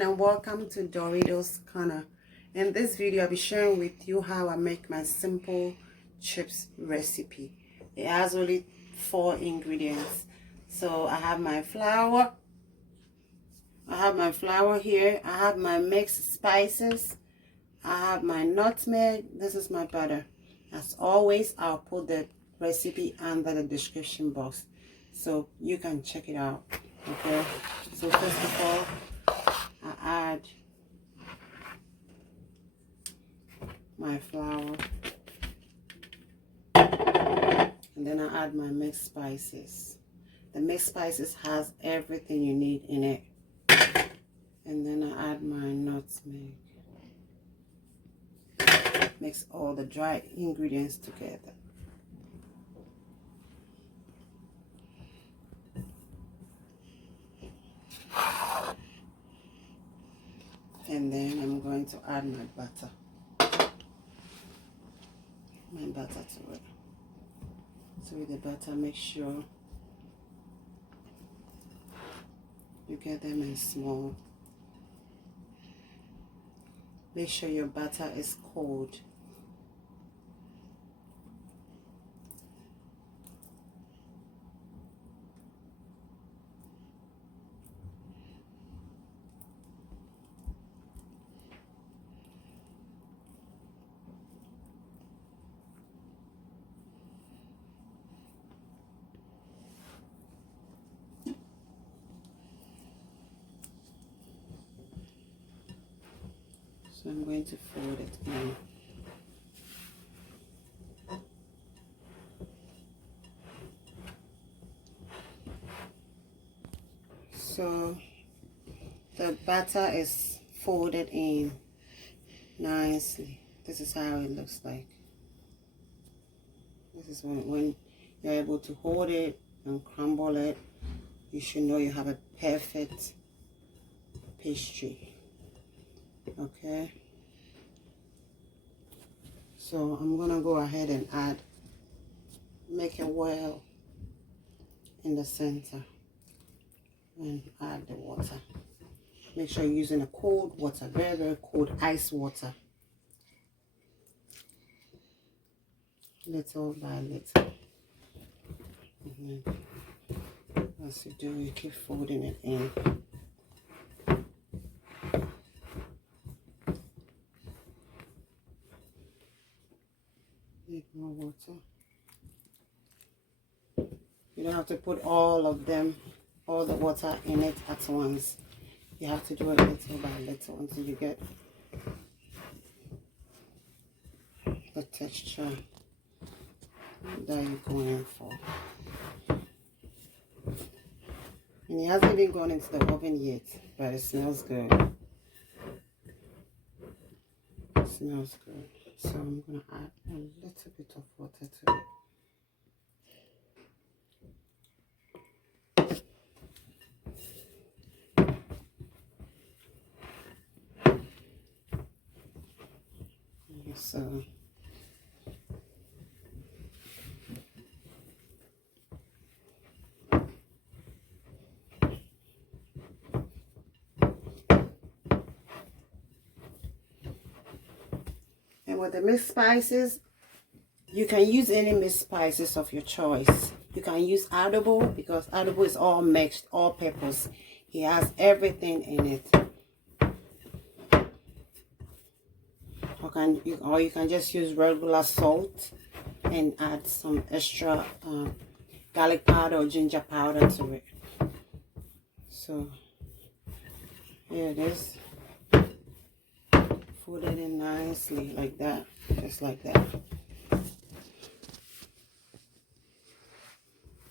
everyone, and welcome to Doritos Corner. In this video I'll be sharing with you how I make my simple chips recipe. It has only 4 ingredients. So I have my flour, here, I have my mixed spices, I have my nutmeg, this is my butter. As always, I'll put the recipe under the description box so you can check it out. Okay, so first of all, I add my flour, and then I add my mixed spices. The mixed spices has everything you need in it. And then I add my nutmeg. Mix all the dry ingredients together. And then I'm going to add my butter. To it. So with the butter, make sure you get them in small. Make sure your butter is cold. So I'm going to fold it in. So the batter is folded in nicely. This is how it looks like. This is when you're able to hold it and crumble it, you should know you have a perfect pastry. Okay, so I'm gonna go ahead and make a well in the center and add the water. Make sure you're using a cold water, very, very cold ice water. Little by little. And then as you do, you keep folding it in. Need more water. You don't have to put all the water in it at once. You have to do it little by little until you get the texture that you're going for. And it hasn't even gone into the oven yet, but it smells good. It smells good. So I'm going to add a little bit of water to it. So with the mixed spices, you can use any mixed spices of your choice. You can use edible because edible is all mixed, all peppers. It has everything in it. Or you can just use regular salt and add some extra garlic powder or ginger powder to it. So here it is. Fold it in nicely like that, just like that.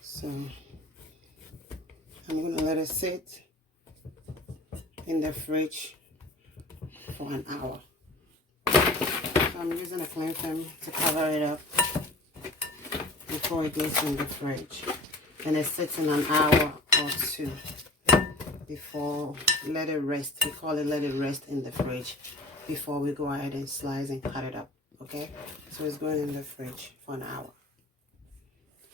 So I'm going to let it sit in the fridge for an hour. So I'm using a cling film to cover it up before it goes in the fridge. And it sits in an hour or 2 before let it rest. We call it let it rest in the fridge before we go ahead and slice and cut it up. Okay, so it's going in the fridge for an hour.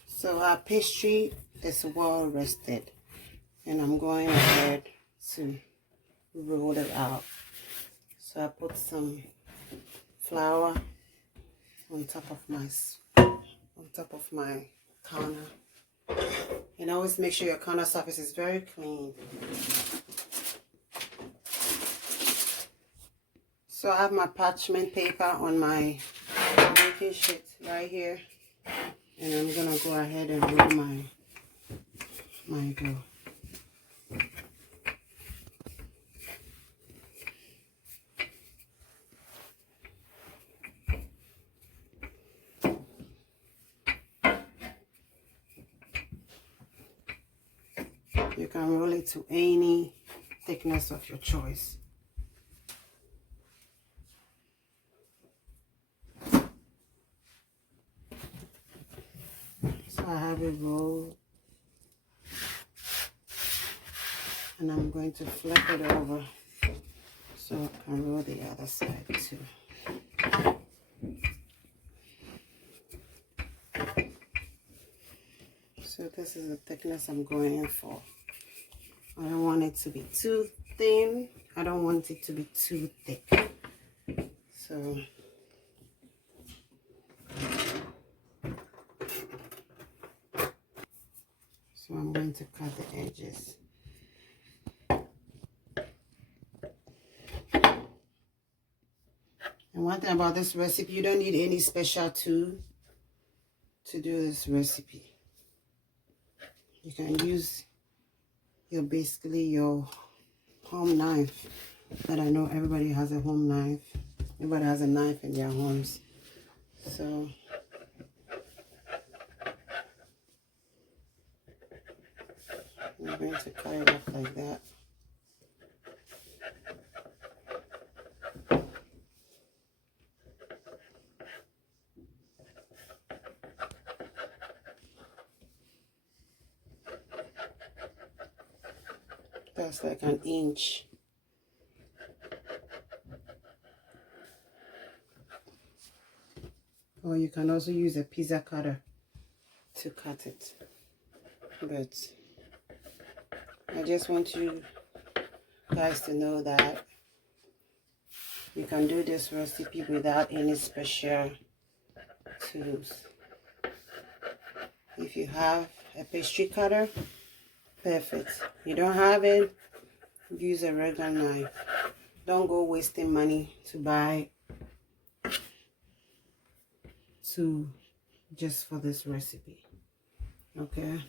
So our pastry is well rested, and I'm going ahead to roll it out. So I put some flour on top of my counter. And always make sure your counter surface is very clean. So I have my parchment paper on my baking sheet right here. And I'm gonna go ahead and roll my dough. You can roll it to any thickness of your choice. So I have it rolled, and I'm going to flip it over so I can roll the other side too. So this is the thickness I'm going in for. I don't want it to be too thin. I don't want it to be too thick. So I'm going to cut the edges. And one thing about this recipe, you don't need any special tool to do this recipe. You can use basically your home knife. But I know everybody has a home knife. Everybody has a knife in their homes. So I'm going to cut it off like that. That's like an inch. Or you can also use a pizza cutter to cut it. But I just want you guys to know that you can do this recipe without any special tools. If you have a pastry cutter, perfect. You don't have it, use a regular knife. Don't go wasting money to buy just for this recipe. Okay?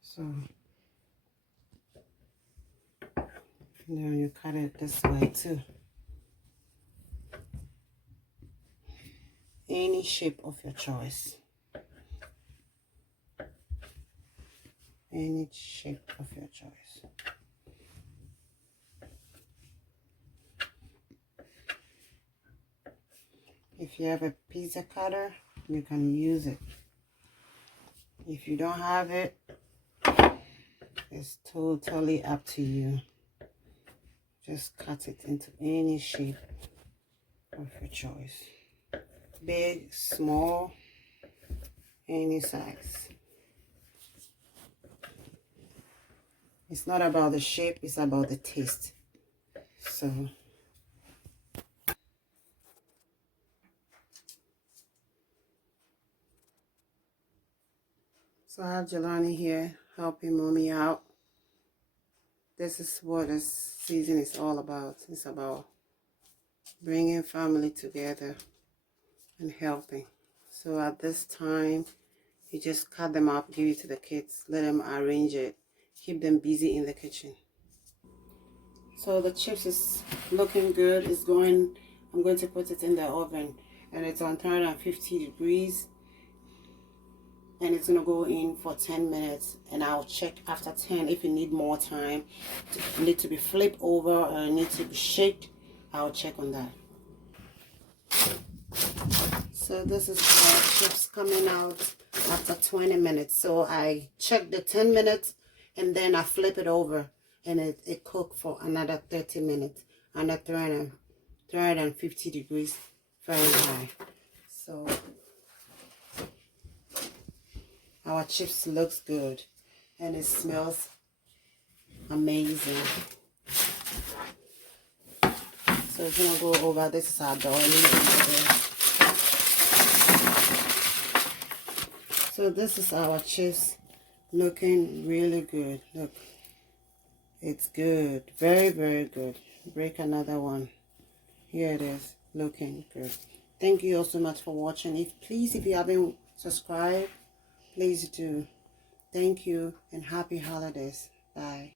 So then you cut it this way too. Any shape of your choice. Any shape of your choice. If you have a pizza cutter, you can use it. If you don't have it, it's totally up to you. Just cut it into any shape of your choice. Big, small, any size. It's not about the shape, it's about the taste. So I have Jelani here helping mommy out. This is what this season is all about. It's about bringing family together and helping. So at this time, you just cut them up, give it to the kids, let them arrange it, keep them busy in the kitchen. So the chips is looking good. I'm going to put it in the oven, and it's on 350 degrees. And it's going to go in for 10 minutes, and I'll check after 10 if you need more time. If it need to be flipped over or it needs to be shaked, I'll check on that. So this is the chips coming out after 20 minutes. So I check the 10 minutes and then I flip it over, and it cooked for another 30 minutes under 350 degrees Fahrenheit. So our chips looks good, and it smells amazing. So if you want to go over, this is our doily. So this is our chips, looking really good. Look, it's good, very, very good. Break another one. Here it is, looking good. Thank you all so much for watching. If you haven't subscribed, please do. Thank you and happy holidays. Bye.